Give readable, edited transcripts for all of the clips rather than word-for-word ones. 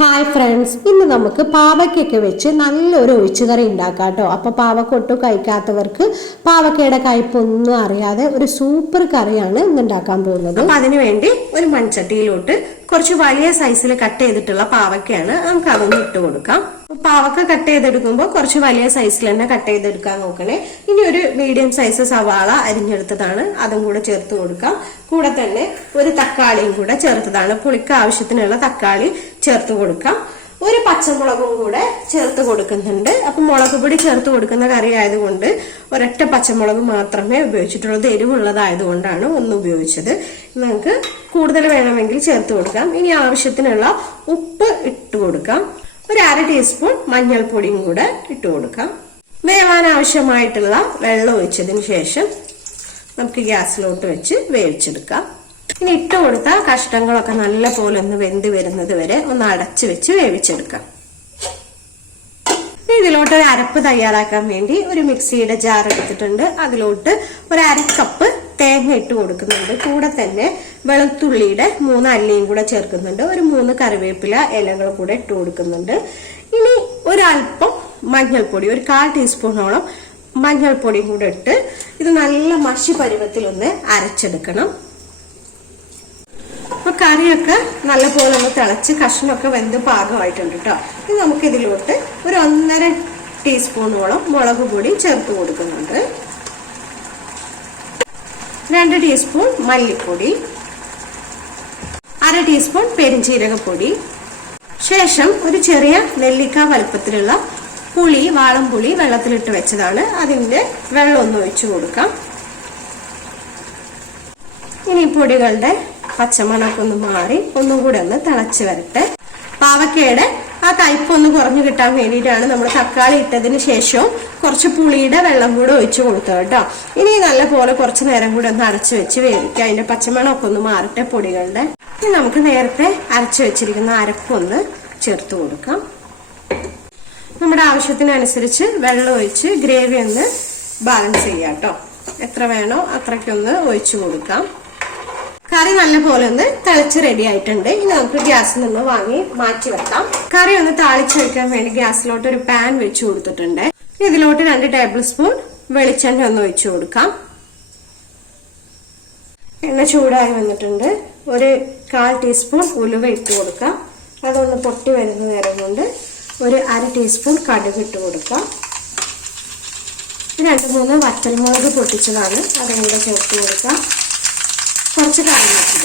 Hi friends, ഇന്ന് നമുക്ക് പാവയ്ക്കൊക്കെ വെച്ച് നല്ലൊരു ഒഴിച്ചുകറി ഉണ്ടാക്കാം കേട്ടോ. അപ്പോൾ പാവയ്ക്ക ഒട്ടും കഴിക്കാത്തവർക്ക് പാവയ്ക്കയുടെ കയ്പൊന്നും അറിയാതെ ഒരു സൂപ്പർ കറിയാണ് ഇന്ന് ഉണ്ടാക്കാൻ പോകുന്നത്. അപ്പൊ അതിനുവേണ്ടി ഒരു മൺചട്ടിയിലോട്ട് കുറച്ച് വലിയ സൈസിൽ കട്ട് ചെയ്തിട്ടുള്ള പാവയ്ക്കയാണ്, നമുക്ക് അതൊന്ന് ഇട്ട് കൊടുക്കാം. പാവക്ക കട്ട് ചെയ്തെടുക്കുമ്പോൾ കുറച്ച് വലിയ സൈസിൽ തന്നെ കട്ട് ചെയ്തെടുക്കാൻ നോക്കണേ. ഇനി ഒരു മീഡിയം സൈസ് സവാള അരിഞ്ഞെടുത്തതാണ്, അതും കൂടെ ചേർത്ത് കൊടുക്കാം. കൂടെ തന്നെ ഒരു തക്കാളിയും കൂടെ ചേർത്തതാണ്, പുളിക്ക് ആവശ്യത്തിനുള്ള തക്കാളി ചേർത്ത് കൊടുക്കാം. ഒരു പച്ചമുളകും കൂടെ ചേർത്ത് കൊടുക്കുന്നുണ്ട്. അപ്പൊ മുളക് പൊടി ചേർത്ത് കൊടുക്കുന്ന കറി ആയതുകൊണ്ട് ഒരൊറ്റ പച്ചമുളക് മാത്രമേ ഉപയോഗിച്ചിട്ടുള്ളത്, എരിവുള്ളതായതുകൊണ്ടാണ് ഒന്ന് ഉപയോഗിച്ചത്. നമുക്ക് കൂടുതൽ വേണമെങ്കിൽ ചേർത്ത് കൊടുക്കാം. ഇനി ആവശ്യത്തിനുള്ള ഉപ്പ് ഇട്ട് കൊടുക്കാം. ഒരു 1/2 ടീസ്പൂൺ മഞ്ഞൾപ്പൊടിയും കൂടെ ഇട്ട് കൊടുക്കാം. വേവാൻ ആവശ്യമായിട്ടുള്ള വെള്ളം ഒഴിച്ചതിന് ശേഷം നമുക്ക് ഗ്യാസിലോട്ട് വെച്ച് വേവിച്ചെടുക്കാം. ഇനി ഇട്ട് കൊടുത്ത കഷ്ണങ്ങളൊക്കെ നല്ല പോലെ ഒന്ന് വെന്ത് വരുന്നത് വരെ ഒന്ന് അടച്ചു വെച്ച് വേവിച്ചെടുക്കാം. ഇതിലോട്ട് ഒരു അരപ്പ് തയ്യാറാക്കാൻ വേണ്ടി ഒരു മിക്സിയുടെ ജാർ എടുത്തിട്ടുണ്ട്. അതിലോട്ട് ഒരു 1/2 കപ്പ് തേങ്ങ ഇട്ട് കൊടുക്കുന്നുണ്ട്. കൂടെ തന്നെ വെളുത്തുള്ളിയുടെ 3 അല്ലിയും കൂടെ ചേർക്കുന്നുണ്ട്. ഒരു 3 കറിവേപ്പില ഇലകൾ കൂടെ ഇട്ട് കൊടുക്കുന്നുണ്ട്. ഇനി ഒരല്പം മഞ്ഞൾപ്പൊടി, ഒരു 1/4 ടീസ്പൂണോളം മഞ്ഞൾപ്പൊടിയും കൂടെ ഇട്ട് ഇത് നല്ല മഷി പരുവത്തിലൊന്ന് അരച്ചെടുക്കണം. അപ്പൊ കറിയൊക്കെ നല്ലപോലെ ഒന്ന് തിളച്ച് കഷ്ണമൊക്കെ വെന്ത് പാകമായിട്ടുണ്ട് കേട്ടോ. ഇനി നമുക്ക് ഇതിലോട്ട് ഒരു 1.5 ടീസ്പൂണോളം മുളക് പൊടി ചേർത്ത് കൊടുക്കുന്നുണ്ട്. 2 ടീസ്പൂൺ മല്ലിപ്പൊടി, 1/2 ടീസ്പൂൺ പെരിഞ്ജീരകപ്പൊടി, ശേഷം ഒരു ചെറിയ നെല്ലിക്ക വലുപ്പത്തിലുള്ള പുളി, വാളംപുളി വെള്ളത്തിലിട്ട് വെച്ചതാണ്, അതിന്റെ വെള്ളം ഒന്ന് ഒഴിച്ചു കൊടുക്കാം. ഇനി പൊടികളുടെ പച്ചമണമൊക്കെ ഒന്ന് മാറി ഒന്നും കൂടെ ഒന്ന് തിളച്ച് വരട്ടെ. പാവക്കയുടെ ആ കയ്പൊന്ന് കുറഞ്ഞു കിട്ടാൻ വേണ്ടിയിട്ടാണ് നമ്മൾ തക്കാളി ഇട്ടതിന് ശേഷവും കുറച്ച് പുളിയുടെ വെള്ളം കൂടെ ഒഴിച്ചു കൊടുത്തത് കേട്ടോ. ഇനി നല്ല പോലെ കുറച്ച് നേരം കൂടെ ഒന്ന് അരച്ചു വെച്ച് വേവിക്കുക. അതിന്റെ പച്ചമണമൊക്കെ ഒന്ന് മാറട്ടെ പൊടികളുടെ. ഇനി നമുക്ക് നേരത്തെ അരച്ചു വെച്ചിരിക്കുന്ന അരപ്പൊന്ന് ചേർത്ത് കൊടുക്കാം. നമ്മുടെ ആവശ്യത്തിനനുസരിച്ച് വെള്ളം ഒഴിച്ച് ഗ്രേവി ഒന്ന് ബാലൻസ് ചെയ്യാം കേട്ടോ. എത്ര വേണോ അത്രയ്ക്കൊന്ന് ഒഴിച്ചു കൊടുക്കാം. കറി നല്ല പോലെ ഒന്ന് തിളച്ച് റെഡി ആയിട്ടുണ്ട്. ഇനി നമുക്ക് ഗ്യാസിൽ നിന്ന് മാറ്റി വെക്കാം. കറി ഒന്ന് താളിച്ചു വെക്കാൻ വേണ്ടി ഗ്യാസിലോട്ട് ഒരു പാൻ വെച്ച് കൊടുത്തിട്ടുണ്ട്. ഇതിലോട്ട് 2 ടേബിൾ സ്പൂൺ വെളിച്ചെണ്ണ ഒന്ന് ഒഴിച്ചു കൊടുക്കാം. എണ്ണ ചൂടായി വന്നിട്ടുണ്ട്. ഒരു 1/4 ടീസ്പൂൺ ഉലുവ ഇട്ട് കൊടുക്കാം. അതൊന്ന് പൊട്ടി വരുന്ന നേരം കൊണ്ട് ഒരു 1/2 ടീസ്പൂൺ കടുക് ഇട്ട് കൊടുക്കാം. 2-3 വറ്റൽമുളക് പൊട്ടിച്ചതാണ്, അതും കൂടെ ചേർത്ത് കൊടുക്കാം. കുറച്ച് കറിവേപ്പില,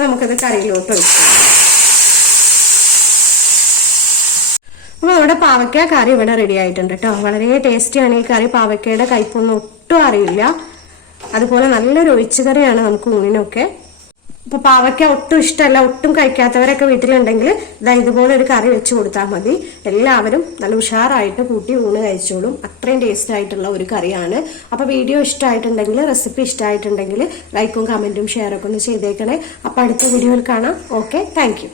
നമുക്കത് കറിയിലോട്ട് ഒഴിക്കാം. അപ്പൊ നമ്മുടെ പാവയ്ക്ക കറി ഇവിടെ റെഡി ആയിട്ടുണ്ട് കേട്ടോ. വളരെ ടേസ്റ്റിയാണ് ഈ കറി. പാവയ്ക്കയുടെ കയ്പൊന്നും ഒട്ടും അറിയില്ല. അതുപോലെ നല്ലൊരു ഒഴിച്ചുകറിയാണ് നമുക്ക് ഊണിനൊക്കെ. അപ്പൊ പാവയ്ക്ക ഒട്ടും ഇഷ്ടമല്ല, ഒട്ടും കഴിക്കാത്തവരൊക്കെ വീട്ടിലുണ്ടെങ്കിൽ ഇതുപോലെ ഒരു കറി വെച്ച് കൊടുത്താൽ മതി. എല്ലാവരും നല്ല ഉഷാറായിട്ട് കൂട്ടി ഊണ് കഴിച്ചോളും. അത്രയും ടേസ്റ്റ് ആയിട്ടുള്ള ഒരു കറിയാണ്. അപ്പൊ വീഡിയോ ഇഷ്ടമായിട്ടുണ്ടെങ്കിൽ, റെസിപ്പി ഇഷ്ടമായിട്ടുണ്ടെങ്കിൽ ലൈക്കും കമന്റും ഷെയറൊക്കെ ഒന്ന് ചെയ്തേക്കണേ. അപ്പൊ അടുത്ത വീഡിയോയിൽ കാണാം. Okay, thank you.